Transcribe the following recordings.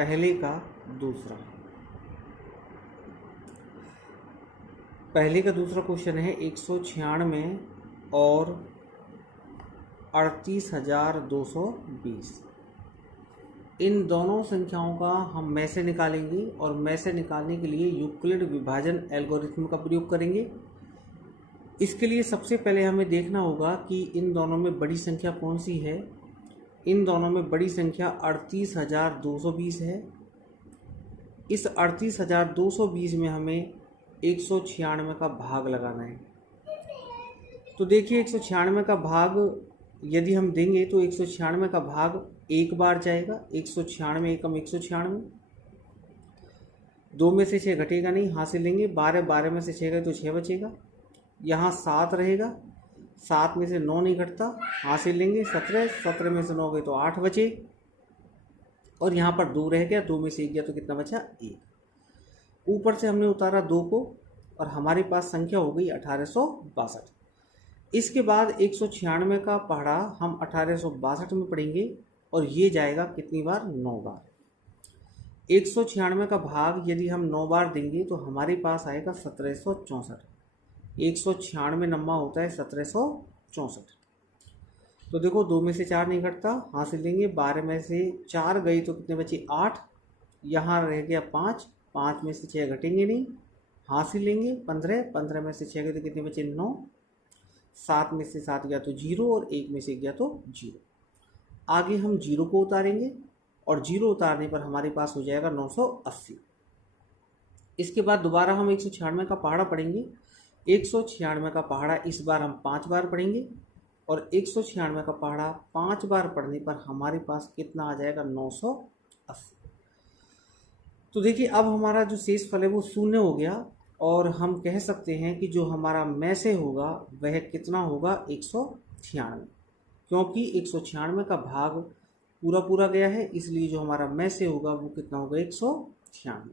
पहले का दूसरा क्वेश्चन है 196 और 38,220। इन दोनों संख्याओं का हम में से निकालेंगे और में से निकालने के लिए यूक्लिड विभाजन एल्गोरिथम का प्रयोग करेंगे। इसके लिए सबसे पहले हमें देखना होगा कि इन दोनों में बड़ी संख्या कौन सी है। इन दोनों में बड़ी संख्या 38,220 है। इस 38,220 में हमें 196 का भाग लगाना है। तो देखिए 196 का भाग यदि हम देंगे तो 196 का भाग एक बार जाएगा। 196 एकम 196, 2 में से 6 घटेगा नहीं, हासिल लेंगे। 12 में से 6 गए तो 6 बचेगा। यहाँ 7 रहेगा, 7 में से 9 नहीं घटता, हासिल लेंगे। 17 में से 9 गए तो 8 बचे और यहाँ पर 2 रह गया। 2 में से 1 गया तो कितना बचा? 1। ऊपर से हमने उतारा 2 को और हमारे पास संख्या हो गई 1862। इसके बाद 196 का पहाड़ा हम 1862 में पढ़ेंगे और ये जाएगा कितनी बार? 9 बार। 196 का भाग यदि हम 9 बार देंगे तो हमारे पास आएगा 1764। 196 नम्मा होता है 1764। तो देखो 2 में से 4 नहीं घटता, हासिल लेंगे। 12 में से 4 गई तो कितने बचे? 8। यहाँ रह गया 5, 5 में से 6 घटेंगे नहीं, हासिल लेंगे। 15 में से 6 गए तो कितने बचे? 9। 7 में से 7 गया तो 0 और 1 में से गया तो 0। आगे हम 0 को उतारेंगे और 0 उतारने पर हमारे पास हो जाएगा 980। इसके बाद दोबारा हम 196 का पहाड़ा पढ़ेंगे। 196 का पहाड़ा इस बार हम 5 बार पढ़ेंगे और 196 का पहाड़ा 5 बार पढ़ने पर हमारे पास कितना आ जाएगा? 980। तो देखिए अब हमारा जो शेष फल है वो शून्य हो गया और हम कह सकते हैं कि जो हमारा में से होगा वह कितना होगा? 196, क्योंकि 196 का भाग पूरा गया है, इसलिए जो हमारा में से होगा वो कितना होगा? 196।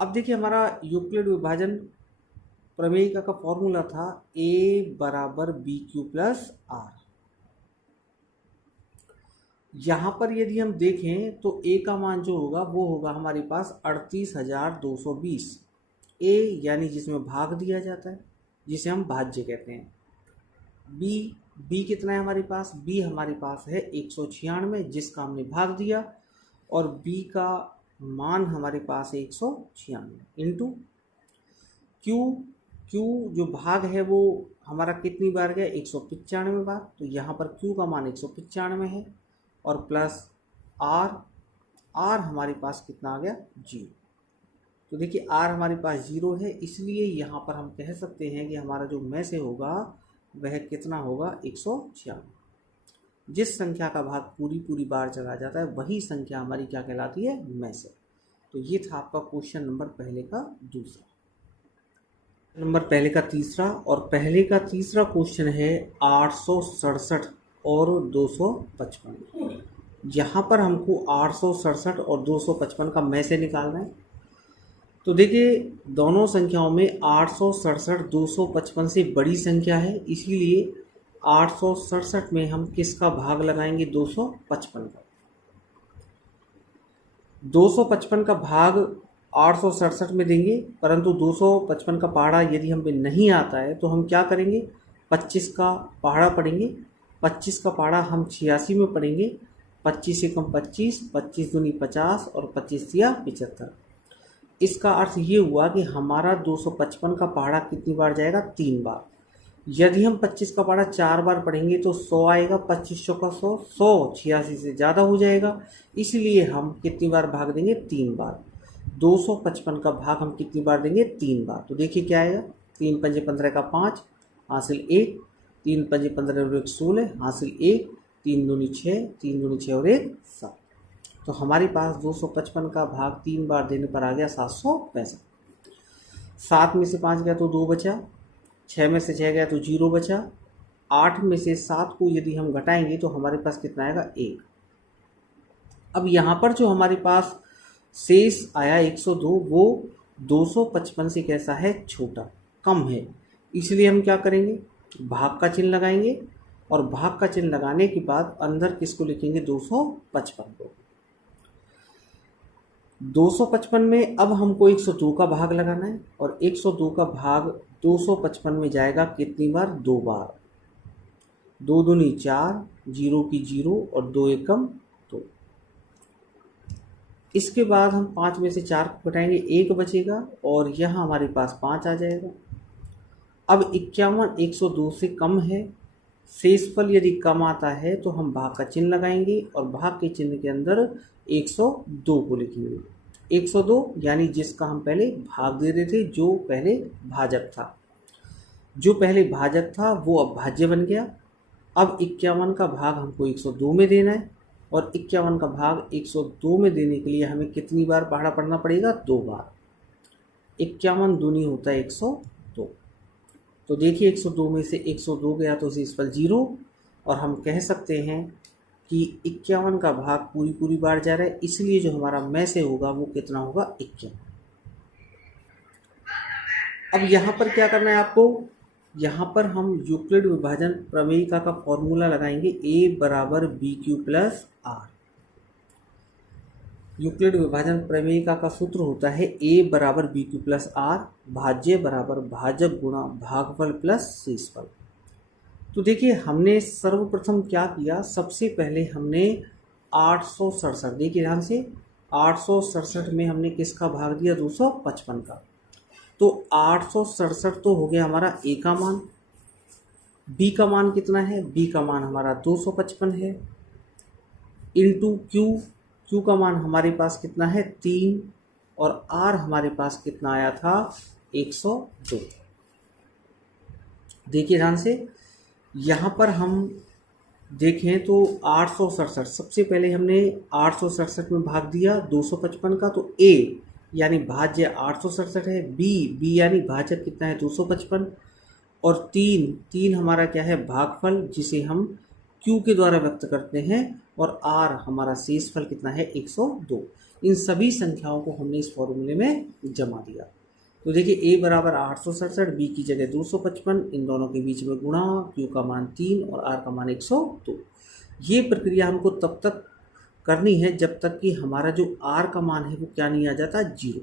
अब देखिए हमारा यूक्लिड विभाजन प्रमेयिका का फॉर्मूला था a बराबर BQ प्लस R। यहाँ पर यदि हम देखें तो a का मान जो होगा वो होगा हमारे पास 38,220। a यानी जिसमें भाग दिया जाता है, जिसे हम भाज्य कहते हैं। b कितना है हमारे पास? b हमारे पास है 196 जिसका हमने भाग दिया और b का मान हमारे पास है 196 इंटू q जो भाग है वो हमारा कितनी बार गया? 195 बार। तो यहाँ पर q का मान 195 है और प्लस r हमारे पास कितना आ गया? 0। तो देखिए r हमारे पास 0 है, इसलिए यहाँ पर हम कह सकते हैं कि हमारा जो में से होगा वह कितना होगा? 196। जिस संख्या का भाग पूरी बार चला जाता है वही संख्या हमारी क्या कहलाती है? में से। तो ये था आपका क्वेश्चन नंबर पहले का दूसरा। नंबर पहले का तीसरा, और पहले का तीसरा क्वेश्चन है 867 और 255। यहाँ पर हमको 867 और 255 का में से निकालना है। तो देखिए दोनों संख्याओं में 867 255 से बड़ी संख्या है, इसीलिए 867 में हम किसका भाग लगाएंगे? 255 का। 255 का भाग 867 में देंगे, परंतु 255 का पहाड़ा यदि हम पे नहीं आता है तो हम क्या करेंगे? 25 का पहाड़ा पढ़ेंगे। 25 का पहाड़ा हम 86 में पढ़ेंगे। 25 एकम 25, 25 दूनी 50 और 25 तिया 75। इसका अर्थ ये हुआ कि हमारा 255 का पहाड़ा कितनी बार जाएगा? 3 बार। यदि हम 25 का पहाड़ा 4 बार पढ़ेंगे तो 100 आएगा। 25 का 100, 86 से ज़्यादा हो जाएगा, इसलिए हम कितनी बार भाग देंगे? 3 बार। 255 का भाग हम कितनी बार देंगे? 3 बार। तो देखिए क्या आएगा? 3 पंजे 15 का 5, हासिल 1। 3 पंजे 15 और 1 16, हासिल 1। 3 दूनी 6, 3 दूनी 6 और 1 7। तो हमारे पास 255 का भाग 3 बार देने पर आ गया 765। 7 में से 5 गया तो 2 बचा, 6 में से 6 गया तो 0 बचा, 8 में से 7 को यदि हम घटाएंगे तो हमारे पास कितना आएगा? 1। अब यहाँ पर जो हमारे पास शेष आया 102, वो 255 से कैसा है? छोटा, कम है, इसलिए हम क्या करेंगे? भाग का चिन्ह लगाएंगे और भाग का चिन्ह लगाने के बाद अंदर किसको लिखेंगे? 255 को। 255 में अब हमको 102 का भाग लगाना है और 102 का भाग 255 में जाएगा कितनी बार? 2 बार। 2 दूनी 4, 0 की 0 और 2 एकम 2। इसके बाद हम 5 में से 4 को घटाएंगे, 1 बचेगा और यहाँ हमारे पास 5 आ जाएगा। अब 51 102 से कम है, शेषफल यदि कम आता है तो हम भाग का चिन्ह लगाएंगे और भाग के चिन्ह के अंदर 102 को लिखेंगे। 102 यानी जिसका हम पहले भाग दे रहे थे, जो पहले भाजक था। जो पहले भाजक था वो अब भाज्य बन गया। अब 51 का भाग हमको 102 में देना है और 51 का भाग 102 में देने के लिए हमें कितनी बार पहाड़ा पढ़ना पड़ेगा? 2 बार। 51 दूनी होता है 102। तो देखिए 102 में से 102 गया तो शेषफल 0 और हम कह सकते हैं कि 51 का भाग पूरी बार जा रहा है, इसलिए जो हमारा में से होगा वो कितना होगा? 51। अब यहाँ पर क्या करना है आपको? यहाँ पर हम यूक्लिड विभाजन प्रमेयिका का फॉर्मूला लगाएंगे, a बराबर BQ प्लस आर। यूक्लिड विभाजन प्रमेयिका का सूत्र होता है a बराबर BQ प्लस आर, भाज्य बराबर भाजक गुणा भागफल प्लस शेषफल। तो देखिए हमने सर्वप्रथम क्या किया, सबसे पहले हमने 867, देखिए ध्यान से, 867 में हमने किसका भाग दिया? 255 का। तो 867 तो हो गया हमारा a का मान। b का मान कितना है? b का मान हमारा 255 है, इंटू q का मान हमारे पास कितना है? 3 और r हमारे पास कितना आया था? 102। देखिए ध्यान से, यहाँ पर हम देखें तो 867, सबसे पहले हमने 867 में भाग दिया 255 का, तो a यानी भाज्य 867 है, b यानी भाजक कितना है? 255 और 3 हमारा क्या है? भागफल, जिसे हम q के द्वारा व्यक्त करते हैं, और r हमारा शेषफल कितना है? 102। इन सभी संख्याओं को हमने इस फॉर्मूले में जमा दिया। तो देखिए a बराबर 867, b की जगह 255, इन दोनों के बीच में गुणा, q का मान 3 और r का मान 102। ये प्रक्रिया हमको तब तक करनी है जब तक कि हमारा जो r का मान है वो क्या नहीं आ जाता? 0।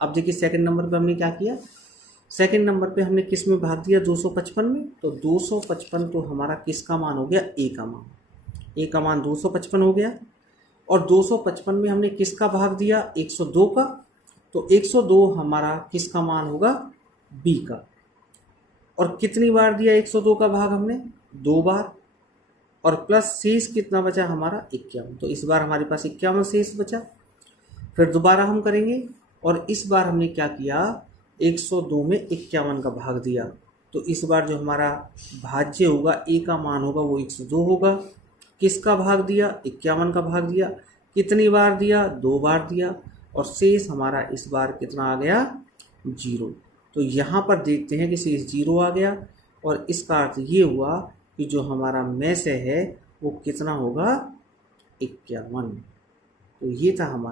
अब देखिए सेकंड नंबर पे हमने क्या किया, सेकंड नंबर पे हमने किस में भाग दिया? 255 में। तो 255 तो हमारा किसका मान हो गया? a का मान। a का मान 255 हो गया और 255 में हमने किसका भाग दिया? 102 का। तो 102 हमारा किसका मान होगा? b का। और कितनी बार दिया 102 का भाग हमने? 2 बार। और प्लस शेष कितना बचा हमारा? 51। तो इस बार हमारे पास 51 शेष बचा। फिर दोबारा हम करेंगे और इस बार हमने क्या किया? 102 में 51 का भाग दिया। तो इस बार जो हमारा भाज्य होगा, a का मान होगा, वो 102 होगा। किसका भाग दिया? 51 का भाग दिया। कितनी बार दिया? 2 बार दिया। और शेष हमारा इस बार कितना आ गया? 0। तो यहाँ पर देखते हैं कि शेष 0 आ गया और इसका अर्थ ये हुआ कि जो हमारा में से है वो कितना होगा? 51। तो ये था हमारा